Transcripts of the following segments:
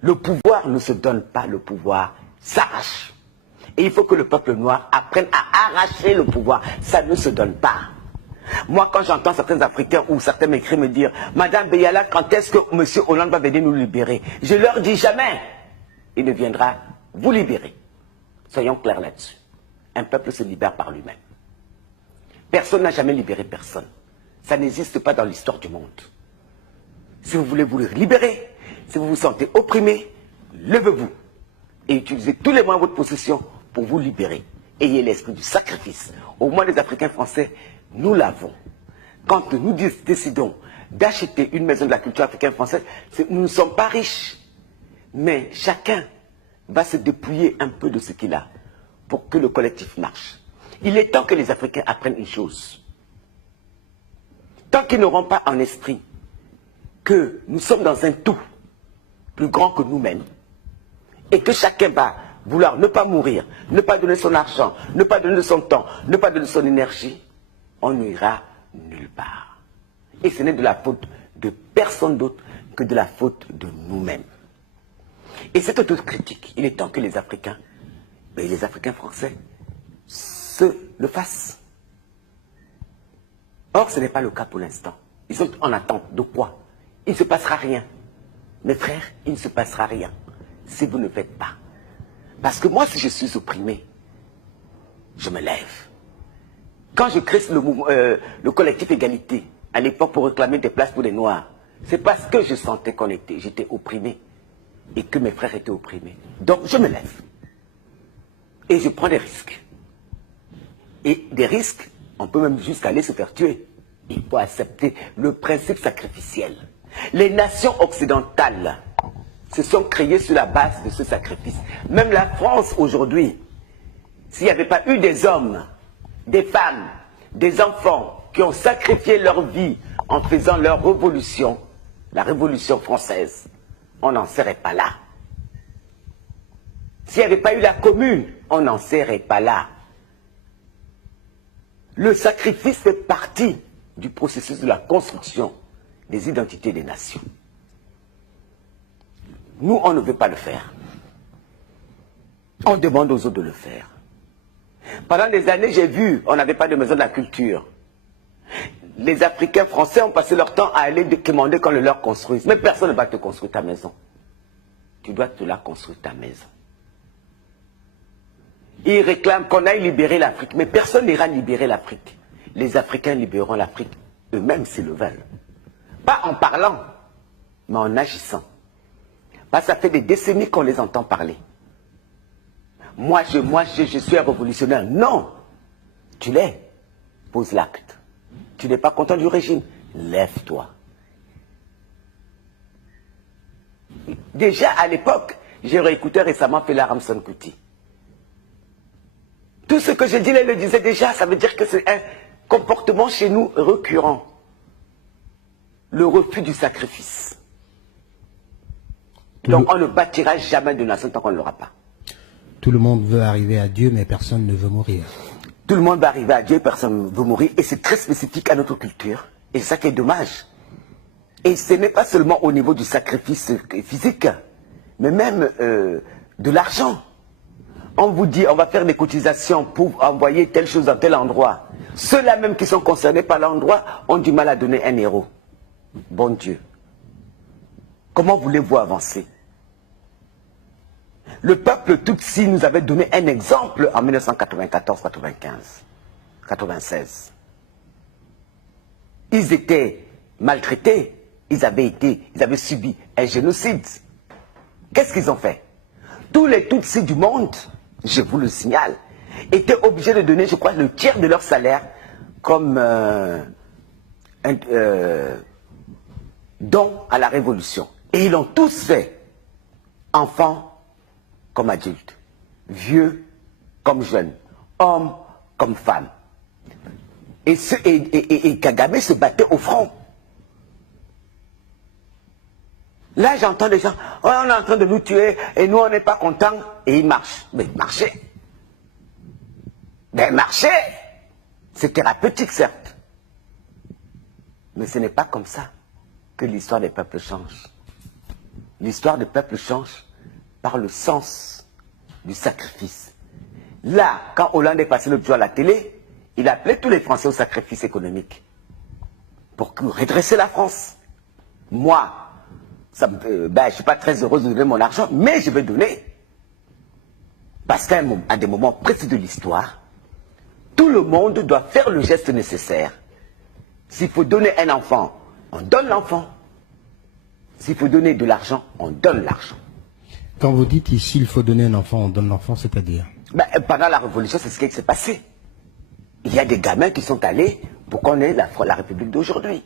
Le pouvoir ne se donne pas, le pouvoir s'arrache. Et il faut que le peuple noir apprenne à arracher le pouvoir. Ça ne se donne pas. Moi, quand j'entends certains Africains ou certains m'écrivent me dire « Madame Beyala, quand est-ce que M. Hollande va venir nous libérer ?» Je leur dis jamais. Il ne viendra vous libérer. Soyons clairs là-dessus. Un peuple se libère par lui-même. Personne n'a jamais libéré personne. Ça n'existe pas dans l'histoire du monde. Si vous voulez vous libérer, si vous vous sentez opprimé, levez-vous et utilisez tous les moyens à votre possession pour vous libérer. Ayez l'esprit du sacrifice. Au moins les Africains français, nous l'avons. Quand nous décidons d'acheter une maison de la culture africaine française, nous ne sommes pas riches. Mais chacun va se dépouiller un peu de ce qu'il a pour que le collectif marche. Il est temps que les Africains apprennent une chose. Tant qu'ils n'auront pas en esprit que nous sommes dans un tout plus grand que nous-mêmes et que chacun va vouloir ne pas mourir, ne pas donner son argent, ne pas donner son temps, ne pas donner son énergie, on n'ira nulle part. Et ce n'est de la faute de personne d'autre que de la faute de nous-mêmes. Et cette autocritique, il est temps que les Africains, et les Africains français, le fassent. Or, ce n'est pas le cas pour l'instant. Ils sont en attente de quoi? Il ne se passera rien. Mes frères, il ne se passera rien si vous ne faites pas. Parce que moi, si je suis opprimé, je me lève. Quand je crée le collectif Égalité, à l'époque pour réclamer des places pour les Noirs, c'est parce que je sentais j'étais opprimé et que mes frères étaient opprimés. Donc, je me lève. Et je prends des risques. Et des risques, on peut même jusqu'à aller se faire tuer. Il faut accepter le principe sacrificiel. Les nations occidentales se sont créées sur la base de ce sacrifice. Même la France aujourd'hui, s'il n'y avait pas eu des hommes, des femmes, des enfants qui ont sacrifié leur vie en faisant leur révolution, la révolution française, on n'en serait pas là. S'il n'y avait pas eu la commune, on n'en serait pas là. Le sacrifice fait partie du processus de la construction des identités des nations. Nous, on ne veut pas le faire. On demande aux autres de le faire. Pendant des années, j'ai vu, on n'avait pas de maison de la culture. Les Africains français ont passé leur temps à aller demander qu'on le leur construise. Mais personne ne va te construire ta maison. Tu dois te la construire ta maison. Ils réclament qu'on aille libérer l'Afrique, mais personne n'ira libérer l'Afrique. Les Africains libéreront l'Afrique eux-mêmes s'ils le veulent. Pas en parlant, mais en agissant. Parce que ça fait des décennies qu'on les entend parler. Moi, je suis un révolutionnaire. Non, tu l'es. Pose l'acte. Tu n'es pas content du régime. Lève-toi. Déjà à l'époque, j'ai réécouté récemment Fela Ramson Kuti. Tout ce que je dis là, il le disait déjà. Ça veut dire que c'est un comportement chez nous récurrent. Le refus du sacrifice. Donc on ne bâtira jamais de nation tant qu'on ne l'aura pas. Tout le monde veut arriver à Dieu, mais personne ne veut mourir. Tout le monde va arriver à Dieu, personne ne veut mourir. Et c'est très spécifique à notre culture. Et c'est ça qui est dommage. Et ce n'est pas seulement au niveau du sacrifice physique, mais même de l'argent. On vous dit, on va faire des cotisations pour envoyer telle chose dans tel endroit. Ceux-là même qui sont concernés par l'endroit ont du mal à donner 1 euro. Bon Dieu. Comment voulez-vous avancer? Le peuple Tutsi nous avait donné un exemple en 1994, 95, 96. Ils étaient maltraités, ils avaient subi un génocide. Qu'est-ce qu'ils ont fait? Tous les Tutsis du monde, je vous le signale, étaient obligés de donner, je crois, le tiers de leur salaire comme don à la révolution. Et ils l'ont tous fait, enfants comme adultes, vieux comme jeunes, hommes comme femmes. Et Kagame se battait au front. Là, j'entends des gens, oh, on est en train de nous tuer et nous, on n'est pas contents. Et ils marchent. Mais marcher. Mais marcher, c'est thérapeutique, certes. Mais ce n'est pas comme ça que l'histoire des peuples change. L'histoire des peuples change par le sens du sacrifice. Là, quand Hollande est passé l'autre jour à la télé, il appelait tous les Français au sacrifice économique pour redresser la France. Moi, je ne suis pas très heureuse de donner mon argent, mais je vais donner. Parce qu'à des moments précis de l'histoire, tout le monde doit faire le geste nécessaire. S'il faut donner un enfant, on donne l'enfant. S'il faut donner de l'argent, on donne l'argent. Quand vous dites ici, il faut donner un enfant, on donne l'enfant, c'est-à-dire? Pendant la Révolution, c'est ce qui s'est passé. Il y a des gamins qui sont allés pour qu'on ait la République d'aujourd'hui.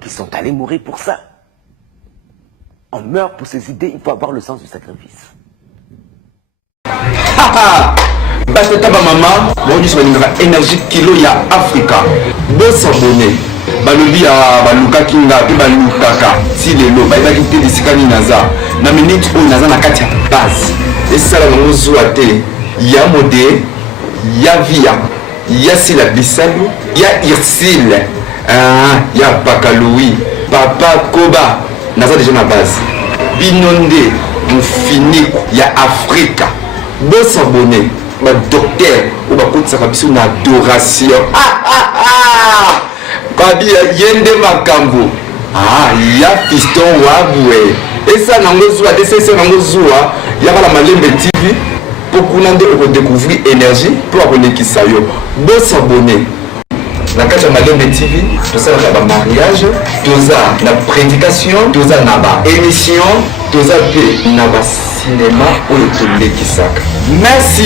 Qui sont allés mourir pour ça. On meurt pour ses idées, il faut avoir le sens du sacrifice. Batata ba mama, bon dis balingaka énergie kilo ya Africa. Bon s'abonner. Balobi ya baluka kinga pe balukaka si lelo bayaki te disikani naza. Na minute o naza na kati ya base. Esala ngo zuwa te. Ya mode, ya via, ya sila bisalu, ya irsile. Ya bakaloui, papa koba. Naza déjà na base. Binonde, mufini ya Africa. Bon s'abonner. Ma docteur ou ma côte sakabiso na adoration. Babi yende makambo. Ya fiston wabwe. Esa nango zuwa DCC nango zuwa ya la Malembe TV pour qu'on découvrir énergie pour konekisa yo. Bon s'abonner. La carte Malembe TV, tout ça na mariage, tout ça na prédication, tout ça na ba émission, tout ça pe na ba cinéma ou le Kisaka. Merci.